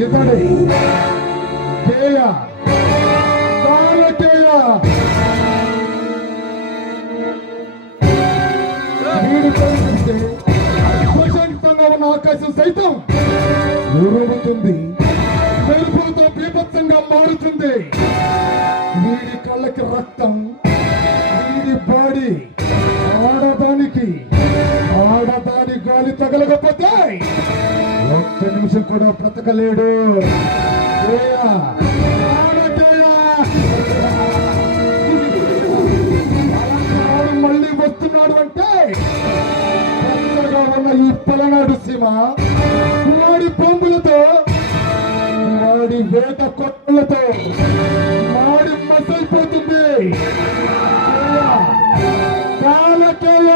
ఇతడి కేయ కాలకేయ వీడు కనిపిస్తే ప్రశాంతంగా ఉన్న ఆకాశం సైతం ఉరుముతుంది, మెరుపులతో బీభత్సంగా మారుతుంది. వీడి కళ్ళకి రక్తం, వీడి బాడీ ఆడదాని గాలి తగలకపోతే ఒక్క నిమిషం కూడా బ్రతకలేడు. మళ్ళీ వస్తున్నాడు అంటే పెద్దగా ఉన్న ఈ పలనాడు సీమ వాడి బొంబులతో, వాడి వేట కొట్టలతో వాడి మసైపోతుంది. కాలకేయ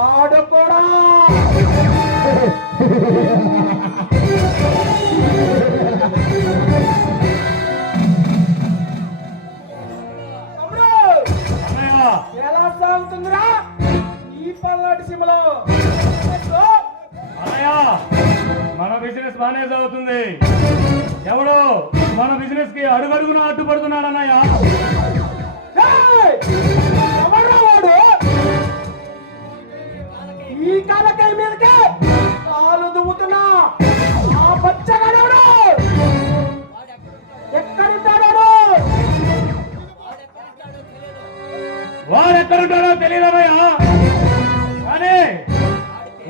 వాడు కూడా తమ్ముడు, ఎలా సాగుతుందిరా ఈ పల్నాటి సీమలో? మన బిజినెస్ బానే సాగుతుంది. ఎవడు మన బిజినెస్ కి అడుగడుగున అడ్డుపడుతున్నాడు అన్నయ్య. ఏయ్! ఎవడ్రా వాడు? ఈ కాలకాయ మీదకే కాలు దువ్వుతున్నా ఆ బచ్చగాడు ఎక్కడుంటాడు? వాడెక్కడుంటాడో తెలియదన్నయ్య, కానీ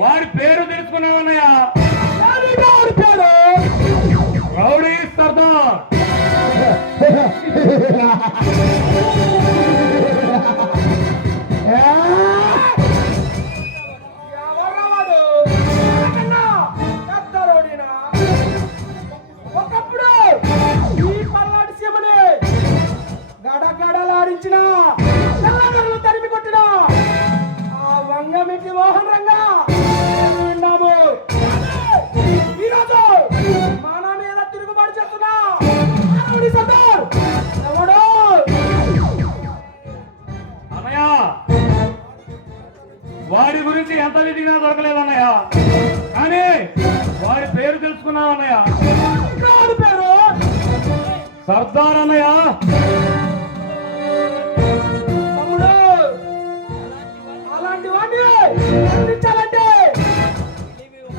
వాడి పేరు తెలుసుకున్నామన్నయ్య. వాడి పేరు రౌడీ సర్దార్. ఎవర్రా వాడు? నాకన్నా పెద్ద రౌడీనా? ఒకప్పుడు ఈ పల్నాటి సీమని గడగడలాడించిన తెల్లగడలు తరిమి కొట్టిన ఆ వంగమిటి మోహన్ రంగా విన్నాము. ఈరోజు మన మీద తిరుగుబాటు చేస్తున్నా ఆ రౌడీ సర్దార్ ఎవడు? అన్నయ్య, వాడి గురించి ఎంత వెతికినా దొరకలేదన్నయ్య, కానీ వాడి పేరు తెలుసుకున్నామన్నయ్య. వాడి పేరు సర్దార్ అన్నయ్య. తమ్ముడు, అలాంటి వాడిని